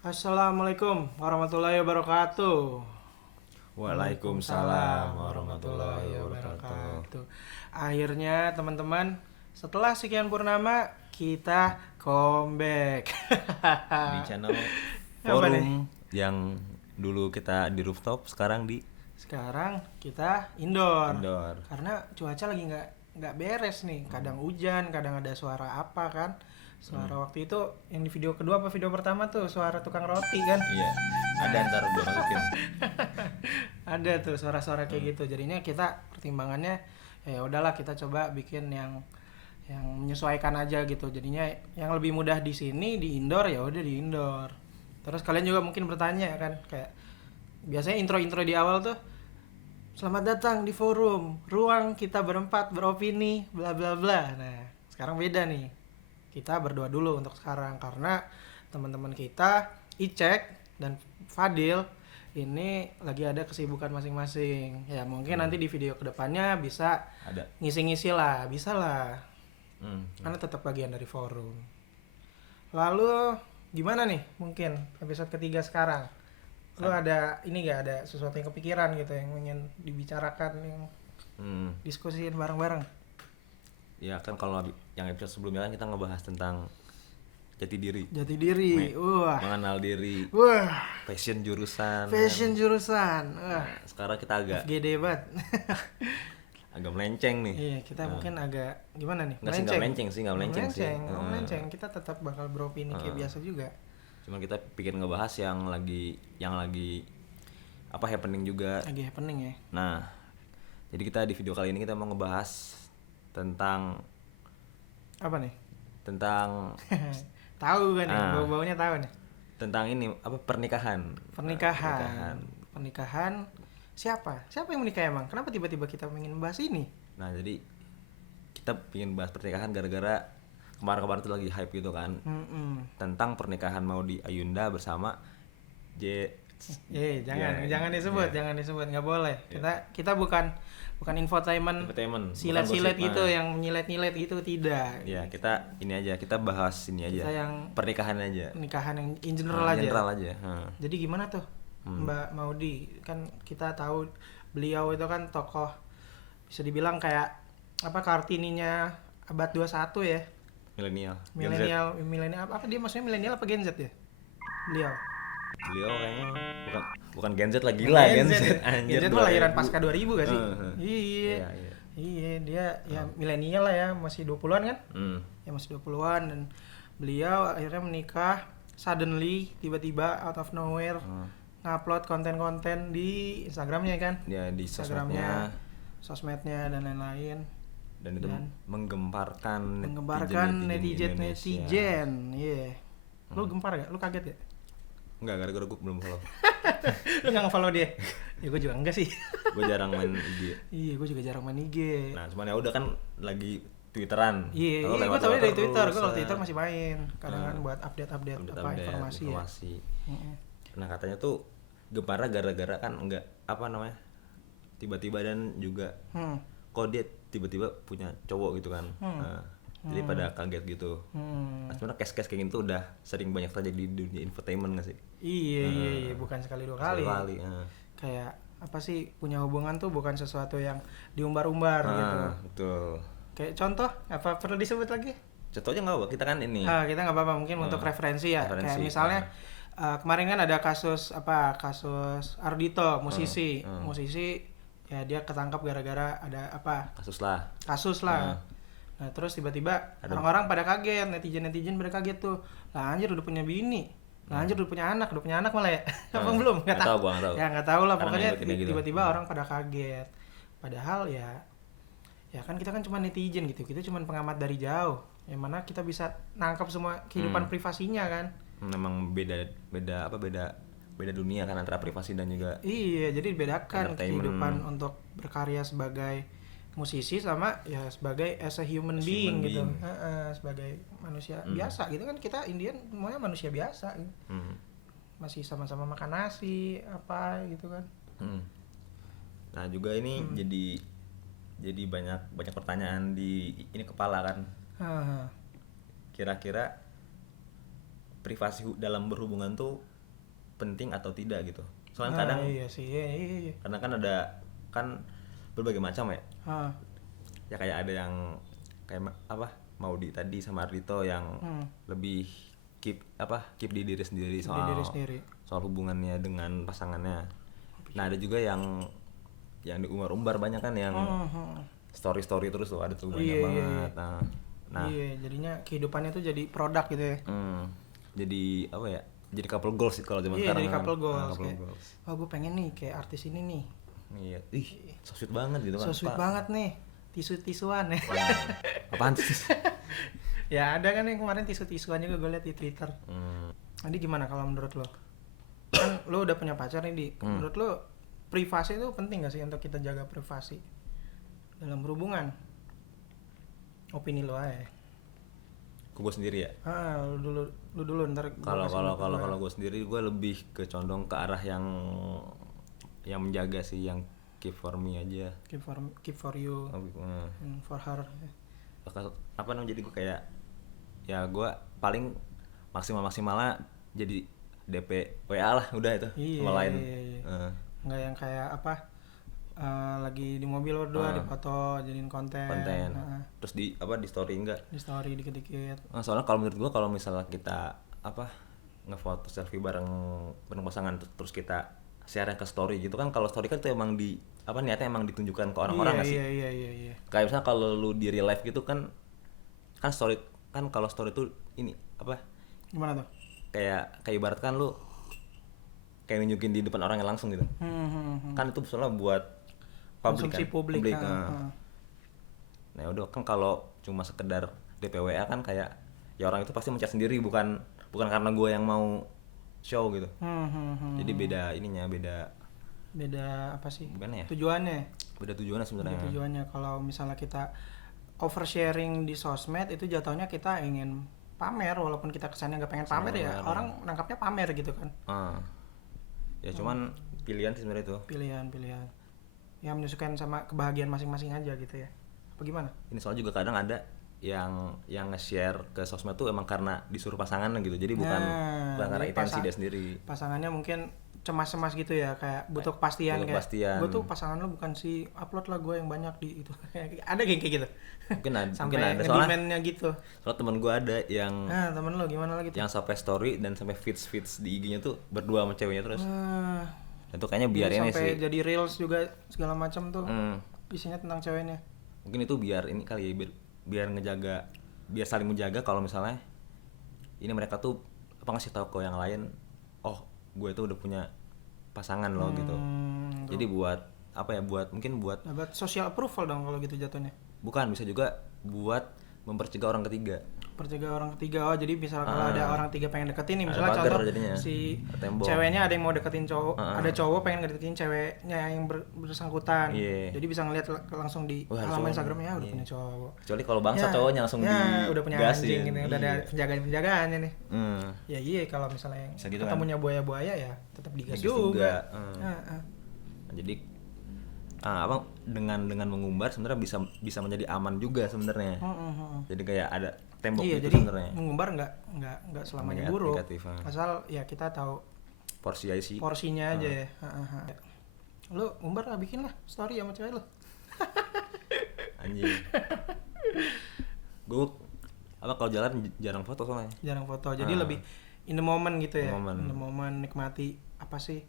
Assalamualaikum warahmatullahi wabarakatuh. Waalaikumsalam warahmatullahi wabarakatuh. Akhirnya teman-teman, setelah sekian purnama kita comeback. Di channel Apa nih? forum yang dulu kita di rooftop, sekarang di Sekarang kita indoor. indoor. Karena cuaca lagi nggak beres nih. Kadang hujan, kadang ada suara apa kan? Suara waktu itu yang di video kedua apa video pertama tuh suara tukang roti kan? Iya, ada ntar gue masukin. Ada tuh suara-suara kayak gitu. Jadinya kita pertimbangannya ya udahlah kita coba bikin yang menyesuaikan aja gitu. Jadinya yang lebih mudah di sini di indoor ya udah di indoor. Terus kalian juga mungkin bertanya kan kayak biasanya intro-intro di awal tuh selamat datang di forum ruang kita berempat beropini bla bla bla. Nah, sekarang beda nih. Kita berdua dulu untuk sekarang karena teman-teman kita Icek dan Fadil ini lagi ada kesibukan masing-masing. Ya mungkin nanti di video kedepannya bisa Ada. ngisi-ngisi lah, bisa lah. Karena tetap bagian dari forum. Lalu gimana nih mungkin episode ketiga sekarang? Lu ada ini gak ada sesuatu yang kepikiran gitu yang ingin dibicarakan yang diskusiin bareng-bareng? Ya kan kalau yang episode sebelumnya kan kita ngebahas tentang jati diri, Jati diri. Wah. mengenal diri, Wah, passion jurusan. fashion jurusan. Wah, Nah, sekarang kita agak gede banget. melenceng nih. Iya, kita mungkin agak gimana nih? Nggak sih, nggak melenceng sih, nggak melenceng sih. Nggak melenceng. Kita tetap bakal beropini kayak biasa juga. Cuma kita pikir ngebahas yang lagi apa happening juga. Lagi happening ya. Nah, jadi kita di video kali ini kita mau ngebahas tentang Apa nih? Tahu kan nih, bau-baunya tahu nih. tentang ini apa pernikahan. Pernikahan. Siapa? Siapa yang menikah emang? Kenapa tiba-tiba kita ingin membahas ini? Nah, jadi kita pengen bahas pernikahan gara-gara kemarin-kemarin tuh lagi hype gitu kan. Tentang pernikahan Maudy Ayunda bersama J. Jangan disebut, nggak boleh. Kita bukan infotainment Entertainment. silet-silet gitu yang nyilet-nyilet gitu, tidak. Ya, kita ini aja, kita bahas ini aja. Kita yang Pernikahan aja. nikahan yang in general aja. General aja. Jadi gimana tuh Mbak Maudy? Kan kita tahu beliau itu kan tokoh bisa dibilang kayak apa Kartininya abad 21 ya. Milenial. Gen Z. Milenial apa dia maksudnya milenial apa Gen Z ya? Beliau. Beliau kayaknya bukan Gen Z lah, gila Gen Z. Gen Z mah lahiran pasca 2000 gak sih? Iya. Iya, dia ya milenial lah ya, masih 20-an kan? Ya masih 20-an dan beliau akhirnya menikah suddenly tiba-tiba out of nowhere. Ngupload konten-konten di Instagramnya kan? Ya, di Instagramnya, sosmednya dan lain-lain. Dan itu menggemparkan netizen. Iya. Lu gempar gak? Lu kaget gak? Enggak, gara-gara gue belum follow. Lu gak nge-follow dia? Ya gue juga enggak sih. Gue jarang main IG. Iya, gue juga jarang main IG. Nah, cuman ya udah kan lagi Twitteran. Iya, gue tau dari Twitter. Gue kalau Twitter masih main. Kadang kan buat update informasi ya. Nah, katanya tuh gemparnya gara-gara kan enggak apa namanya? Tiba-tiba dan juga kok dia tiba-tiba punya cowok gitu kan. Jadi pada kaget gitu. Nah, sebenarnya case-case kayak gitu udah sering banyak terjadi di dunia infotainment nggak sih? Iya, bukan sekali dua kali. Kayak apa sih punya hubungan tuh bukan sesuatu yang diumbar-umbar gitu. Betul. Kayak contoh apa perlu disebut lagi? Contohnya nggak apa, kita kan ini. Kita nggak apa-apa mungkin untuk referensi ya. Kayak misalnya kemarin kan ada kasus Ardhito musisi ya dia ketangkap gara-gara ada apa? Kasus lah. Nah terus tiba-tiba orang-orang pada kaget, netizen pada kaget tuh. Lah anjir udah punya bini, lah anjir udah punya anak malah ya. Apa belum? Nggak tahu. Ya nggak tahu lah. Pokoknya tiba-tiba orang pada kaget. Padahal ya kan kita kan cuma netizen gitu. Kita cuma pengamat dari jauh. Yang mana kita bisa nangkap semua kehidupan privasinya kan. Memang beda dunia kan antara privasi dan juga. Iya, jadi bedakan kehidupan untuk berkarya sebagai musisi sama ya sebagai as a human being gitu. Sebagai manusia biasa gitu kan, kita Indian semuanya manusia biasa gitu. Masih sama-sama makan nasi apa gitu kan. Nah juga ini jadi banyak pertanyaan di ini kepala kan. Kira-kira privasi dalam berhubungan tuh penting atau tidak gitu. Soalnya kadang iya sih, iya. karena kan ada kan berbagai macam ya. Ya kayak ada yang kayak Maudi tadi sama Ardito yang lebih keep di diri sendiri soal hubungannya dengan pasangannya. Nah ada juga yang di umbar banyak kan yang story terus tuh, ada tuh banyak banget. Nah iya, jadinya kehidupannya tuh jadi produk gitu ya. Jadi apa ya, jadi couple goals sih kalau zaman sekarang. Jadi couple goals. Couple goals. Oh gue pengen nih kayak artis ini nih. Iya, so sweet banget gitu kan. So sweet banget nih, tisu-tisuan ya. Apaan sih? Ya ada kan yang kemarin tisu-tisuan juga gue liat di Twitter. Nanti gimana kalau menurut lo? Kan lo udah punya pacar nih, Di. Menurut lo privasi itu penting gak sih untuk kita jaga privasi dalam berhubungan? Opini lo aja. Gue sendiri ya. Lu dulu ntar. Kalau gue sendiri, gue lebih ke condong ke arah yang menjaga sih, yang keep for me aja. Keep for you. For her. Apa namanya, jadi gue kayak ya gue paling maksimalnya jadi DP WA lah udah itu. Sama lain. Nggak yang kayak lagi di mobil berdua dipoto jadiin konten. Terus di story enggak? Di story dikit-dikit. Soalnya kalau menurut gua, kalau misalnya kita ngefoto selfie bareng pasangan terus kita share ke story gitu kan, kalau story kan itu emang niatnya emang ditunjukkan ke orang-orang nggak sih? Iya. Kayak misalnya kalau lu di real life gitu kan story kan, kalau story tuh ini Gimana tuh? Kayak ibarat kan lu kayak nunjukin di depan orang yang langsung gitu. Kan itu soalnya buat publik. Nah udah kan, kalau cuma sekedar DPWA kan kayak ya orang itu pasti mencet sendiri, bukan karena gue yang mau show gitu. Jadi beda apa sih? Gimana ya? Beda tujuannya sebenarnya. Kalau misalnya kita oversharing di sosmed itu jatuhnya kita ingin pamer, walaupun kita kesannya nggak pengen pamer ya, orang nangkapnya pamer gitu kan. Ya cuman pilihan sih sebenarnya itu. Pilihan. Ya menyesuaikan sama kebahagiaan masing-masing aja gitu ya. Apa gimana? Ini soal juga kadang ada yang nge-share ke sosmed tuh emang karena disuruh pasangan gitu. Jadi bukan karena intensi dia sendiri. Pasangannya mungkin cemas-cemas gitu ya, kayak butuh kepastian. Gue tuh pasangan lo bukan si upload lah gue yang banyak di itu. Ada kayak gitu. Mungkin ada soalnya gitu. Soalnya temen gue ada yang temen lo gimana lagi tuh? Yang sampai story dan sampai feeds di IG-nya tuh berdua sama ceweknya terus. Itu kayaknya biar ini sih. Sampai jadi reels juga segala macam tuh. Isinya tentang ceweknya. Mungkin itu biar ini kali ya, biar saling menjaga. Kalau misalnya ini mereka tuh ngasih tahu ke yang lain, oh gue tuh udah punya pasangan loh gitu. Jadi buat mungkin buat social approval dong kalau gitu jatuhnya. Bukan, bisa juga buat mempercegah orang ketiga. Oh jadi misal kalau ada orang tiga pengen deketin nih, misalnya contoh jadinya. Si ceweknya ada yang mau deketin cowok, ada cowok pengen deketin ceweknya yang bersangkutan. Jadi bisa ngeliat langsung di halaman Instagramnya udah punya cowok. Kecuali kalau bangsa cowoknya langsung udah punya anjing gitu, udah ada penjagaannya nih. Ya kalau misalnya yang gitu ketemunya buaya ya tetap digas juga. Jadi dengan mengumbar sebenarnya bisa menjadi aman juga sebenarnya. Jadi kayak ada tembok gitu sebenarnya. Mengumbar nggak selamanya buruk. Negatif, asal ya kita tahu porsinya aja ya. Lu ngumbar lah, bikin lah story sama cewek lu. Anjing. Gue kalau jalan jarang foto soalnya. Jadi lebih in the moment gitu ya. In the moment nikmati apa sih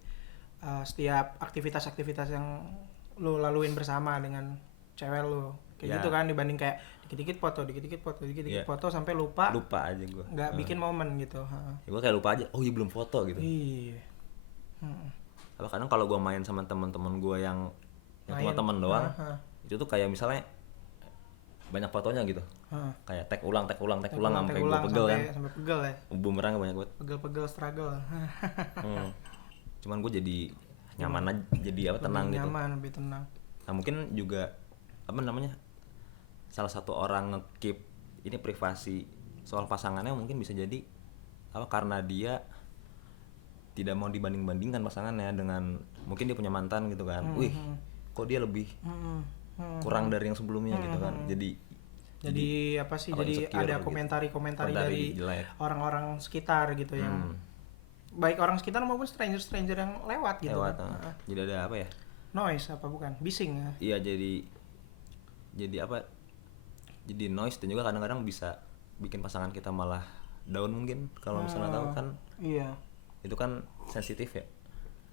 setiap aktivitas yang lu laluin bersama dengan cewek lu. Kayak gitu kan, dibanding kayak dikit-dikit foto sampai lupa aja gue. Nggak bikin momen gitu. Ya gue kayak lupa aja. Oh iya belum foto gitu. Iya. Kadang kalau gue main sama teman-teman gue yang cuma teman doang, itu tuh kayak misalnya banyak fotonya gitu. Kayak tag ulang sampai gue pegel kan. Sampai pegel ya. Bumerang banyak banget. Pegel struggle. Cuman gue jadi nyaman aja, jadi tenang gitu. Lebih tenang. Nah mungkin juga salah satu orang nge-keep ini privasi soal pasangannya mungkin bisa jadi karena dia tidak mau dibanding-bandingkan pasangannya dengan mungkin dia punya mantan gitu kan. Wih, kok dia lebih kurang dari yang sebelumnya gitu kan. Jadi Jadi apa sih? Jadi insecure ada gitu. komentari Komentari dari jelek. orang-orang sekitar gitu yang baik orang sekitar maupun stranger yang lewat gitu Lewat, kan. jadi ada apa ya, Noise apa bukan? Bising ya. iya jadi apa, jadi noise, dan juga kadang-kadang bisa bikin pasangan kita malah down mungkin kalau misalnya tahu kan. Iya. Itu kan sensitif ya.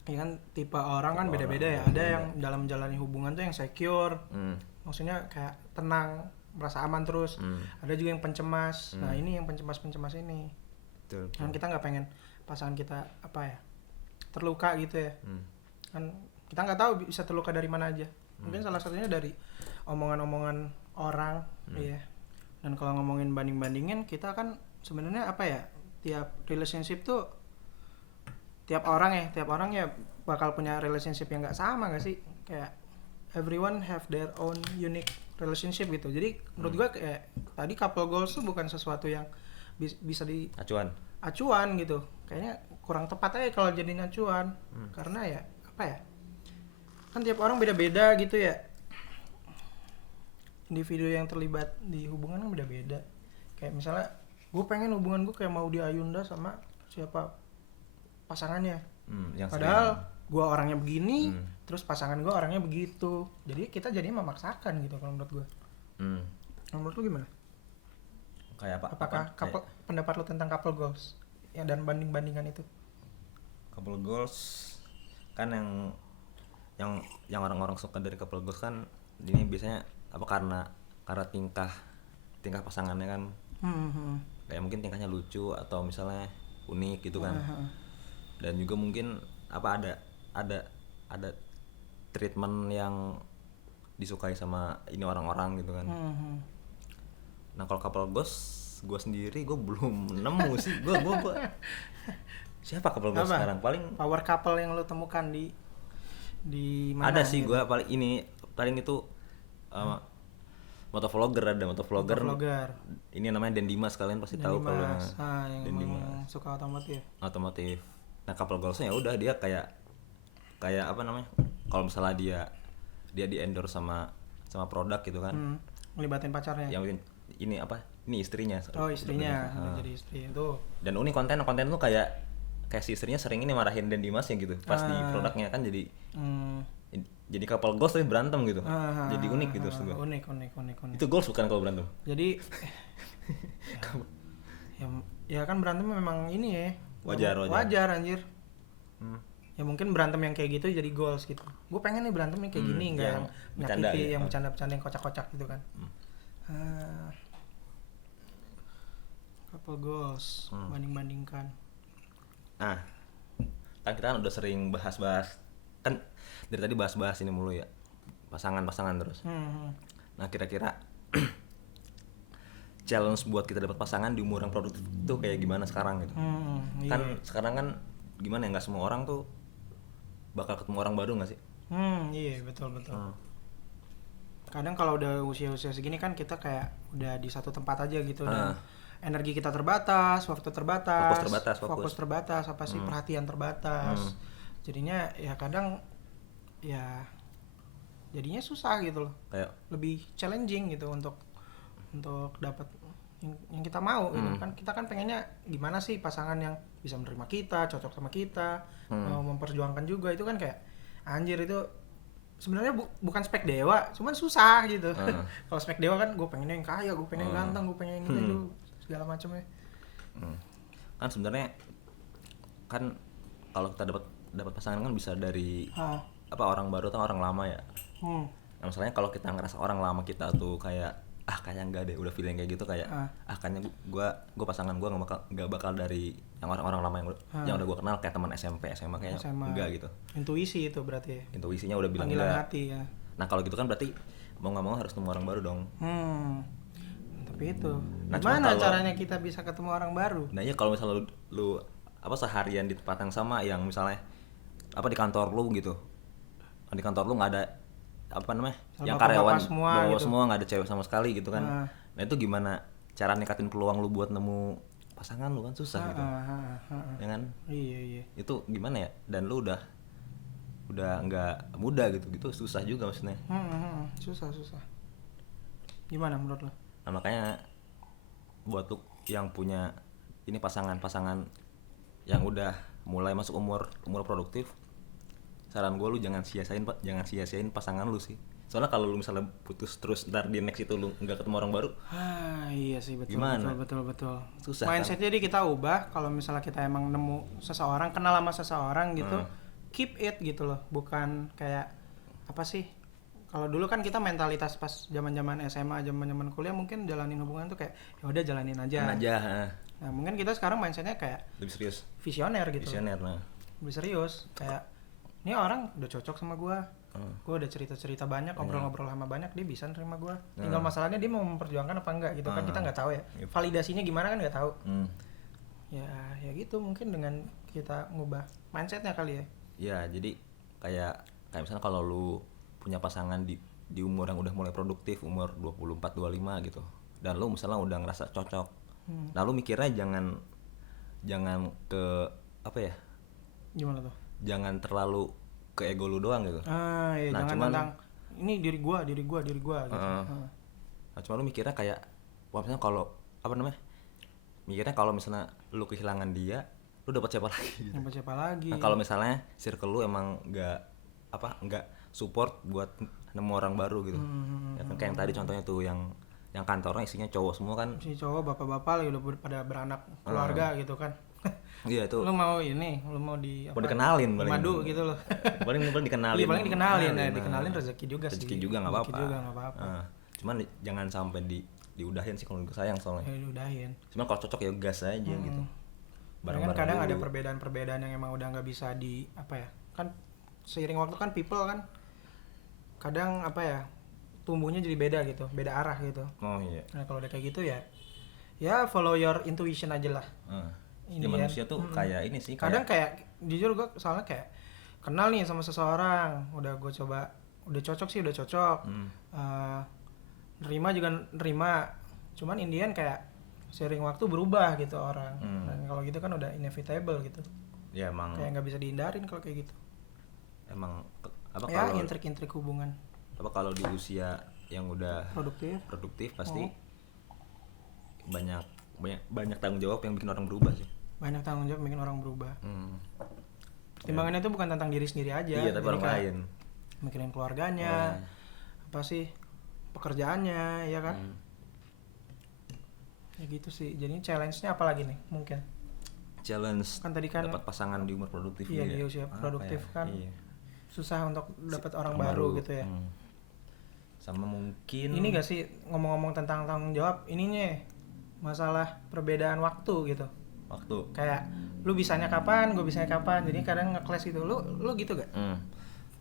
Iya kan tipe orang kan beda-beda ya. Ada yang dalam menjalani hubungan tuh yang secure. Maksudnya kayak tenang, merasa aman terus. Ada juga yang pencemas. Nah, ini yang pencemas ini. Betul. Kan kita nggak pengen pasangan kita apa ya? Terluka gitu ya. Kan kita nggak tahu bisa terluka dari mana aja. Mungkin salah satunya dari omongan-omongan orang, iya. Dan kalau ngomongin banding-bandingin, kita kan sebenarnya apa ya? Tiap relationship tuh tiap orang ya bakal punya relationship yang nggak sama nggak sih? Kayak everyone have their own unique relationship gitu. Jadi menurut gua kayak tadi couple goals tuh bukan sesuatu yang bisa di acuan gitu. Kayaknya kurang tepat aja kalau jadi acuan. Karena ya apa ya? Kan tiap orang beda-beda gitu ya. Individu yang terlibat di hubungan kan beda-beda. Kayak misalnya gue pengen hubungan gue kayak Maudy Ayunda sama siapa pasangannya. Padahal gue orangnya begini, terus pasangan gue orangnya begitu. Jadi kita jadinya memaksakan gitu kalau menurut gue. Menurut lu gimana? Kayak apa? Apakah pendapat lu tentang couple goals ya, dan banding-bandingan itu? Couple goals kan yang orang-orang suka dari couple goals kan ini biasanya apa, karena tingkah pasangannya kan. Kayak mungkin tingkahnya lucu atau misalnya unik gitu kan. Dan juga mungkin apa ada treatment yang disukai sama ini orang-orang gitu kan. Nah kalau couple goals gue sendiri gue belum nemu sih. gue siapa couple goals sekarang paling power couple yang lo temukan di mana? Ada sih gitu? Gue paling itu motovlogger. Ini namanya Den Dimas, kalian pasti tahu kalau yang Den Dimas suka otomotif. Nah couple goalsnya ya udah dia kayak apa namanya, kalau misalnya dia di endorse sama produk gitu kan, melibatin pacarnya yang ini apa, ini istrinya jadi istri itu. Dan unik konten tuh kayak si istrinya sering ini marahin Den Dimasnya gitu pas di produknya kan, jadi couple goals tapi berantem gitu. Jadi unik gitu maksud gue. Unik. Itu goals bukan kalau berantem. Jadi ya kan berantem memang ini ya. Wajar anjir. Ya mungkin berantem yang kayak gitu jadi goals gitu. Gue pengen nih berantem yang kayak gini, enggak yang menyakiti, yang bercanda-bercanda yang kocak-kocak gitu kan. Couple goals, banding-bandingkan. Nah, kan kita udah sering bahas-bahas, kan dari tadi bahas-bahas ini mulu ya, pasangan terus. Nah kira-kira challenge buat kita dapat pasangan di umur yang produktif itu kayak gimana sekarang gitu? Kan sekarang kan gimana ya, nggak semua orang tuh bakal ketemu orang baru nggak sih? Iya betul. Kadang kalau udah usia segini kan kita kayak udah di satu tempat aja gitu, dan energi kita terbatas, waktu terbatas, fokus terbatas, apa sih, perhatian terbatas. Jadinya ya kadang ya jadinya susah gitu loh. Kayak lebih challenging gitu untuk dapat yang kita mau gitu kan. Kita kan pengennya gimana sih pasangan yang bisa menerima kita, cocok sama kita, mau memperjuangkan juga. Itu kan kayak anjir, itu sebenarnya bukan spek dewa, cuman susah gitu. Kalau spek dewa kan gue pengennya yang kaya, gue pengen yang ganteng, gue pengen yang gitu segala macamnya. Kan sebenarnya kan kalau kita dapat pasangan kan bisa dari apa, orang baru atau orang lama ya. Nah misalnya kalau kita ngerasa orang lama kita tuh kayak kayaknya enggak deh, udah feeling kayak gitu, kayak kayaknya gue pasangan gue nggak bakal dari yang orang-orang lama yang udah gue kenal, kayak teman SMP SMA kayaknya enggak gitu. Intuisi itu berarti. Intuisinya udah bilang panggilan enggak. Hati ya. Nah kalau gitu kan berarti mau nggak mau harus ketemu orang baru dong. Tapi itu gimana caranya kita bisa ketemu orang baru? Nah iya, kalau misalnya lu apa seharian di tempat yang sama, yang misalnya apa di kantor lu gitu, di kantor lu nggak ada apa namanya, yang karyawan semua nggak ada cewek sama sekali gitu kan. Nah itu gimana cara ningkatin peluang lu buat nemu pasangan lu, kan susah gitu. Ya kan? Iya. Itu gimana ya? Dan lu udah nggak muda gitu susah juga maksudnya. Susah. Gimana menurut lo? Nah, makanya buat lu yang punya ini pasangan yang udah mulai masuk umur produktif, saran gue lu jangan sia-siain pasangan lu sih. Soalnya kalau lu misalnya putus terus ntar di next itu lu nggak ketemu orang baru, Iya sih, betul. Gimana? Betul. Susah Mindset kan? jadi kita ubah. Kalau misalnya kita emang nemu seseorang, kenal sama seseorang gitu, keep it gitu loh. Bukan kayak apa sih? Kalau dulu kan kita mentalitas pas zaman-zaman SMA, zaman-zaman kuliah mungkin jalanin hubungan tuh kayak ya udah jalanin aja. Kan aja Nah, mungkin kita sekarang mindsetnya kayak lebih serius. visioner gitu. Visioner. Nah, Lebih serius. Kayak ini orang udah cocok sama gua. Gua udah cerita-cerita banyak, ngobrol-ngobrol sama banyak, dia bisa nerima gua. Tinggal masalahnya dia mau memperjuangkan apa enggak gitu kan, kita nggak tahu ya. Validasinya gimana kan nggak tahu. Ya gitu mungkin dengan kita ngubah mindsetnya kali ya. Ya jadi kayak misalnya kalau lu punya pasangan di umur yang udah mulai produktif, umur 24 25 gitu, dan lu misalnya udah ngerasa cocok, nah lu mikirnya jangan ke apa ya, Gimana tuh? jangan terlalu ke ego lu doang gitu. Iya, Nah, jangan cuman- tentang ini diri gua gitu. Nah cuma lu mikirnya kayak misalnya kalau apa namanya, mikirnya kalau misalnya lu kehilangan dia, lu dapat siapa lagi gitu. Sampai siapa lagi? Nah kalau misalnya circle lu emang nggak support buat nemu orang baru gitu, ya kan kayak yang tadi contohnya tuh yang kantornya isinya cowok semua kan. Si cowok bapak-bapak lagi udah pada beranak keluarga gitu kan. Iya itu Lu mau di mau dikenalin di paling. madu gitu loh. paling dikenalin. Iya, paling dikenalin. Nah, Dikenalin rezeki juga sih. rezeki juga nggak apa-apa. Rezeki juga nggak apa-apa. Cuman jangan sampai diudahin sih kalau gue sayang soalnya. Ya udahin. Cuman kalau cocok ya gas aja gitu. Karena kan kadang ada perbedaan-perbedaan yang emang udah nggak bisa di apa ya, kan seiring waktu kan people kan kadang apa ya, tumbuhnya jadi beda gitu, beda arah gitu. Oh iya. Nah kalau udah kayak gitu ya follow your intuition aja lah. Ini manusia tuh kayak ini sih, Kadang kayak jujur gue soalnya kayak kenal nih sama seseorang, udah gue coba, udah cocok, nerima juga nerima, cuman Indian kayak sering waktu berubah gitu orang. Dan kalau gitu kan udah inevitable gitu, ya emang kayak nggak bisa dihindarin kalau kayak gitu. emang apa Ya kalau intrik-intrik hubungan apa kalau di usia yang udah produktif pasti banyak tanggung jawab yang bikin orang berubah sih. banyak tanggung jawab bikin orang berubah. Pertimbangannya itu bukan tentang diri sendiri aja, Iya, tapi jadi orang kayak lain. mikirin keluarganya, apa sih pekerjaannya, ya kan? Ya gitu sih. Jadi challenge-nya apa lagi nih mungkin? Challenge Kan tadi kan dapat pasangan di umur produktif. iya, gitu di ya. usia Apa produktif ya? kan Iya. susah untuk dapat orang baru gitu ya. Sama mungkin Ini gak sih ngomong-ngomong tentang tanggung jawab, ininya masalah perbedaan waktu gitu. waktu. Kayak lu bisanya kapan, gue bisanya kapan. Jadi kadang nge-clash gitu. Lu gitu gak?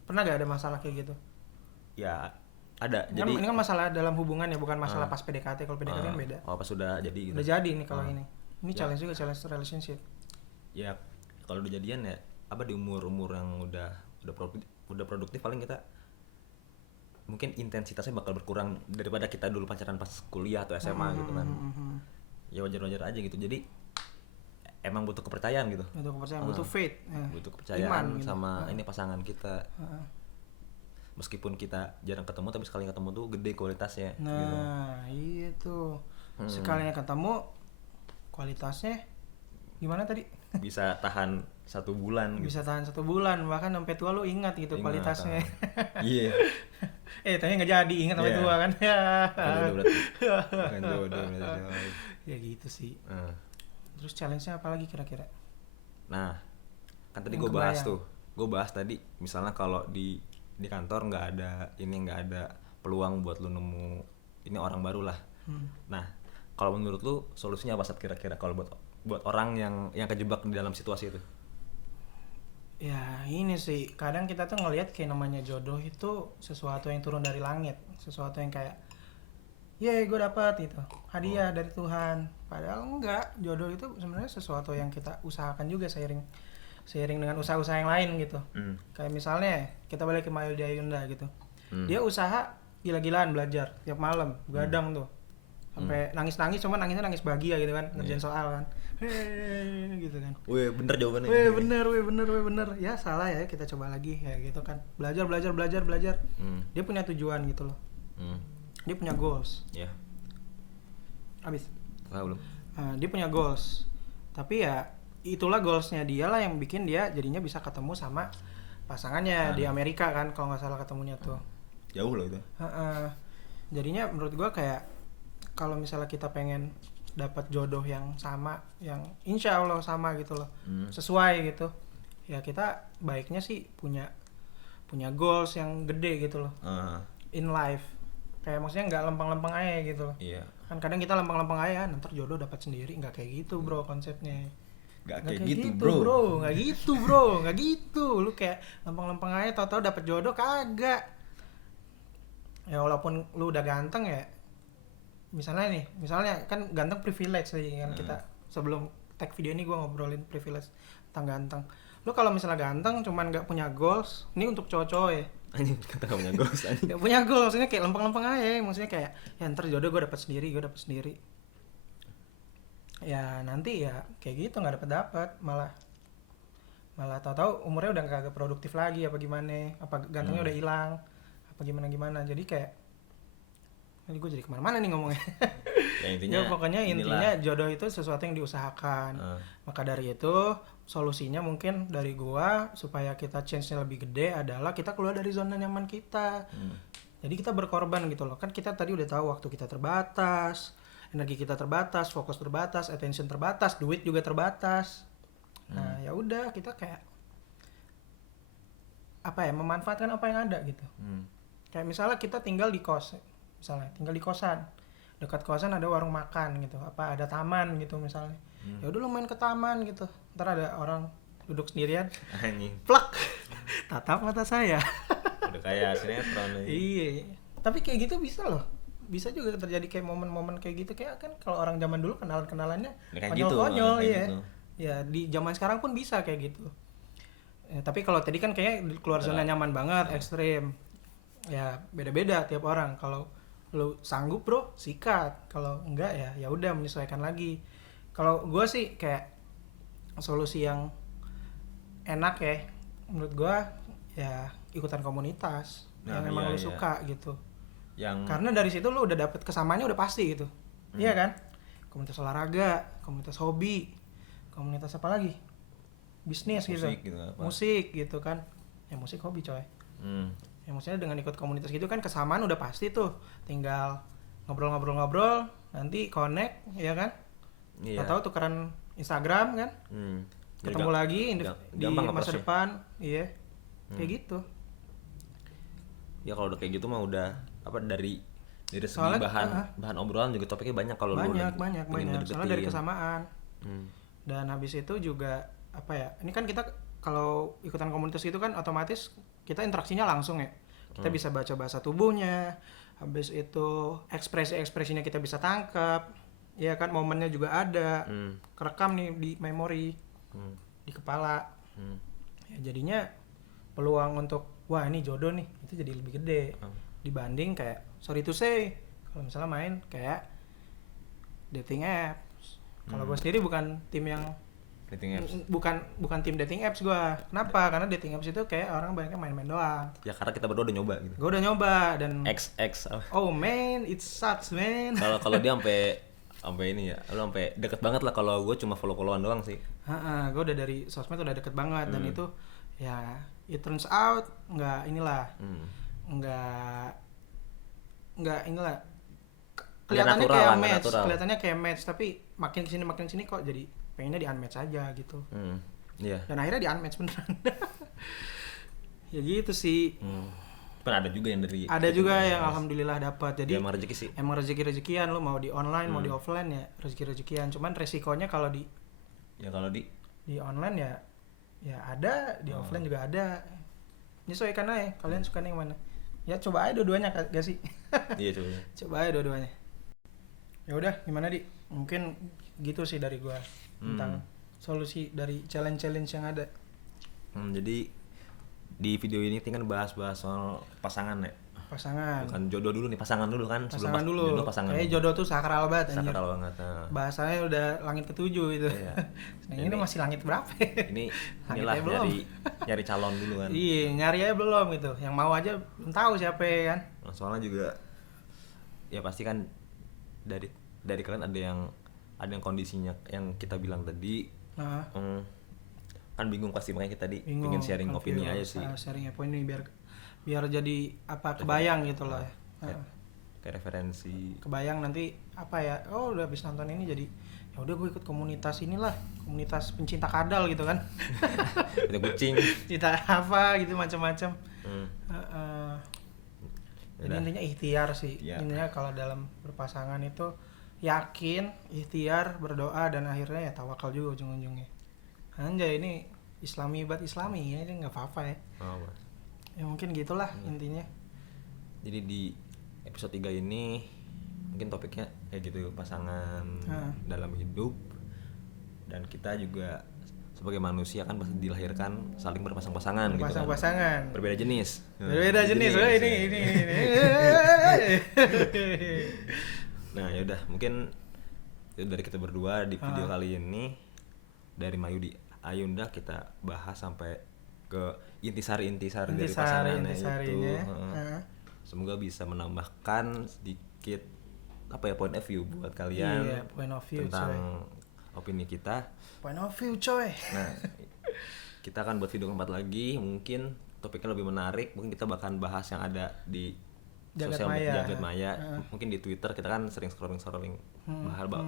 Pernah gak ada masalah kayak gitu? Ya ada. Kan, Jadi ini kan masalah dalam hubungan ya, bukan masalah pas PDKT. Kalau PDKT kan beda. apa sudah jadi gitu. Udah jadi nih kalau ini. Ini Ya. challenge juga, challenge relationship. Ya kalau udah jadian ya apa di umur yang udah produktif paling kita mungkin intensitasnya bakal berkurang daripada kita dulu pacaran pas kuliah atau SMA gitu kan. Ya wajar-wajar aja gitu. Jadi emang butuh kepercayaan gitu. Butuh kepercayaan, butuh faith. Butuh kepercayaan Iman, gitu. sama ini pasangan kita. Meskipun kita jarang ketemu tapi sekali ketemu tuh gede kualitasnya gitu. Nah, iya tuh. Sekalinya ketemu kualitasnya gimana tadi? Bisa tahan 1 bulan gitu. Bisa tahan 1 bulan, bahkan sampai tua lu ingat gitu Ingat, kualitasnya. Iya. Tapi nggak jadi ingat sampai Iya. tua kan. Kan jodoh berarti. Kan jodoh berarti. Ya gitu sih. Terus challenge-nya apa lagi kira-kira? Nah, kan tadi Yang gue bahas kebayang. tuh. Gue bahas tadi misalnya kalau di kantor nggak ada peluang buat lu nemu ini orang baru lah. Nah, kalau menurut lu solusinya apa Sat, kira-kira kalau buat orang yang kejebak di dalam situasi itu? Ya ini sih, kadang kita tuh ngelihat kayak namanya jodoh itu sesuatu yang turun dari langit, sesuatu yang kayak gue dapat gitu, hadiah dari Tuhan. Padahal enggak, jodoh itu sebenarnya sesuatu yang kita usahakan juga seiring dengan usaha-usaha yang lain gitu. Kayak misalnya kita balik ke Mailda Yunda gitu, dia usaha gila-gilaan belajar tiap malam, begadang tuh sampai nangis-nangis, cuma nangisnya nangis bahagia gitu kan, ngerjain soal kan, gitu kan. Weh bener jawabannya. Weh bener. Ya salah ya, kita coba lagi ya gitu kan. Belajar. Dia punya tujuan gitu loh. Dia punya goals. Ya. Abis. Tahu belum? Dia punya goals. Tapi ya itulah goalsnya dia lah yang bikin dia jadinya bisa ketemu sama pasangannya di Amerika kan kalau nggak salah ketemunya tuh. Jauh loh itu. Jadinya menurut gua kayak kalau misalnya kita pengen dapat jodoh yang sama, yang insya Allah sama gitu loh, sesuai gitu, ya kita baiknya sih punya goals yang gede gitu loh in life. Kayak maksudnya nggak lempeng-lempeng aja gitu loh. Iya. Kan kadang kita lempeng-lempeng aja, ntar jodoh dapat sendiri, nggak kayak gitu bro konsepnya. Nggak kayak gitu bro. Nggak gitu bro, nggak gitu. Lu kayak lempeng-lempeng aja, tahu-tahu dapat jodoh kagak. Ya walaupun lu udah ganteng ya, misalnya kan ganteng privilege lagi kan kita sebelum tag video ini gue ngobrolin privilege tentang ganteng. Lu kalau misalnya ganteng cuman nggak punya goals, ini untuk cowok-cowok ya. Anjing kata gak punya goals anjing. Gak punya goals, maksudnya kayak lempeng-lempeng aja, maksudnya kayak ya ntar jodoh gue dapat sendiri. Ya nanti ya kayak gitu nggak dapat malah tahu-tahu umurnya udah kagak produktif lagi apa gimana, apa gantengnya udah hilang apa gimana. Jadi kayak ini gue jadi kemana-mana nih ngomongnya. Ya intinya pokoknya intinya jodoh itu sesuatu yang diusahakan. Maka dari itu solusinya mungkin dari gua supaya kita chance-nya lebih gede adalah kita keluar dari zona nyaman kita. Jadi kita berkorban gitu loh. Kan kita tadi udah tahu waktu kita terbatas, energi kita terbatas, fokus terbatas, attention terbatas, duit juga terbatas. Nah, ya udah kita kayak memanfaatkan apa yang ada gitu. Kayak misalnya kita tinggal di kosan. Dekat kosan ada warung makan gitu, ada taman gitu misalnya. Ya udah lu main ke taman gitu. Ntar ada orang duduk sendirian. Anjing. Plak. Tatap mata saya. Udah kayak sinetron aja. Iya. Tapi kayak gitu bisa loh. Bisa juga terjadi kayak momen-momen kayak gitu. Kayak kan kalau orang zaman dulu kenalannya konyol-konyol ya. Gitu. Ya di zaman sekarang pun bisa kayak gitu. Ya, tapi kalau tadi kan kayaknya keluar zona nyaman banget, ekstrim. Ya beda-beda tiap orang. Kalau lu sanggup bro sikat, kalau enggak ya udah menyesuaikan lagi. Kalau gue sih kayak solusi yang enak ya menurut gue ya ikutan komunitas yang emang lu suka gitu. Karena dari situ lu udah dapet kesamaannya udah pasti gitu. Iya kan, komunitas olahraga, komunitas hobi, komunitas apa lagi, bisnis musik gitu kan. Ya musik hobi coy. Ya maksudnya dengan ikut komunitas gitu kan kesamaan udah pasti tuh, tinggal ngobrol nanti connect ya kan. Atau tukeran Instagram kan. Ketemu lagi di masa depan. Iya. Kayak gitu. Ya kalau udah kayak gitu mah udah dari segi bahan obrolan juga topiknya banyak kalau banyak. Soalnya dari kesamaan. Dan habis itu juga ini kan kita kalau ikutan komunitas itu kan otomatis kita interaksinya langsung ya. Kita bisa baca bahasa tubuhnya, habis itu ekspresi-ekspresinya kita bisa tangkap, ya kan, momennya juga ada, kerekam nih di memori, di kepala. Ya, jadinya peluang untuk wah ini jodoh nih itu jadi lebih gede dibanding kayak sorry to say kalau misalnya main kayak dating apps. Kalau gue sendiri bukan tim yang dating apps. Bukan tim dating apps gua. Kenapa? Karena dating apps itu kayak orang banyaknya main-main doang. Ya karena kita berdua udah nyoba gitu. Gua udah nyoba dan XX. Oh man, it sucks man. Kalau dia sampai ini ya, lu sampai deket banget lah. Kalau gua cuma follow-followan doang sih. Gua udah dari sosmed udah deket banget dan itu ya it turns out enggak inilah kelihatannya kayak match tapi makin kesini kok jadi pengennya di unmatch aja gitu. Dan akhirnya di unmatch beneran. Ya gitu sih. Kan ada juga yang yang alhamdulillah dapat. Jadi emang rezeki sih. Emang rezeki-rezekian, lu mau di online mau di offline ya rezeki-rezekian. Cuman resikonya kalau di online ya ada, di offline juga ada. Nyesuaikan aja, kalian suka yang mana. Ya coba aja dua-duanya gak sih? Iya coba. Coba aja dua-duanya. Ya udah, gimana Di? Mungkin gitu sih dari gua tentang solusi dari challenge yang ada. Jadi di video ini kan bahas-bahas soal pasangan ya. Pasangan. Bukan jodoh dulu nih, pasangan dulu kan. Pasangan dulu. Pasangan. Kayak jodoh tuh sakral banget anjir. Sakral banget. Bahasanya udah langit ketujuh itu. Iya. Ini masih langit berapa? Inilah nyari calon dulu kan. Iya, nyari aja belum gitu. Yang mau aja belum tahu siapa kan. Soalnya juga ya pasti kan dari kalian ada yang kondisinya yang kita bilang tadi, Nah, kan bingung pasti, makanya kita tadi bingung pengen sharing kan, opini Vio. aja sih, Sharing apa ini biar jadi apa kebayang gitu loh ya. kayak, kayak referensi. Kebayang nanti apa ya, oh udah habis nonton ini jadi ya udah gue ikut komunitas inilah, komunitas pencinta kadal gitu kan. Itu kucing. Cinta apa gitu macam-macam. Jadi Udah. intinya ikhtiar sih. Iya. Intinya kalau dalam berpasangan itu yakin, ikhtiar, berdoa, dan akhirnya ya tawakal juga ujung-ujungnya. Anjay, ini Islami banget, Islami ya, ini nggak apa-apa ya. Oh, Mas. Ya mungkin gitulah intinya. Jadi di episode 3 ini mungkin topiknya kayak gitu, pasangan dalam hidup, dan kita juga sebagai manusia kan pasti dilahirkan saling berpasang-pasangan gitu kan. Pasang-pasangan. Berbeda jenis. Berbeda jenis. Oh, ini. Nah, yaudah mungkin itu dari kita berdua di video kali ini, dari Mayudi Ayunda kita bahas sampai ke intisari-intisari dari pasangannya itu. Semoga bisa menambahkan sedikit apa ya, point of view buat kalian. Iya, point of view, tentang opini kita. Point of view, coy. Nah, kita akan buat video keempat lagi, mungkin topiknya lebih menarik, mungkin kita bakalan bahas yang ada di Jagat sosial maya. jagat maya. Mungkin di Twitter kita kan sering scrolling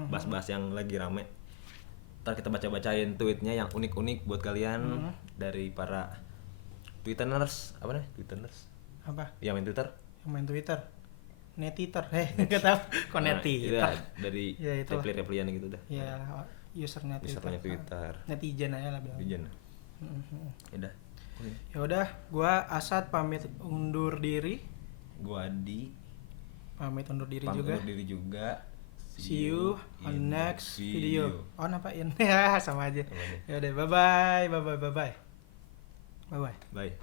bahas-bahas yang lagi rame. Ntar kita baca-bacain tweetnya yang unik-unik buat kalian dari para Twitterers, apa nih? Twitterers? Apa? Yang main Twitter? Yang main Twitter? Netiter. Nggak tahu. Kok Netiter? Iya, dari Ya, itulah. reply-replyan gitu dah. Ya, usernya Twitter. Usernya Twitter. Netizen aja lah bilang. Dijen. Udah. Ya udah, gua Asad pamit undur diri. Gua Adi Pamit undur diri pamit juga. undur diri juga. See you on in next the video. On apa in? Ya, sama aja. Sama aja. Ya udah, bye bye. Bye bye. Bye.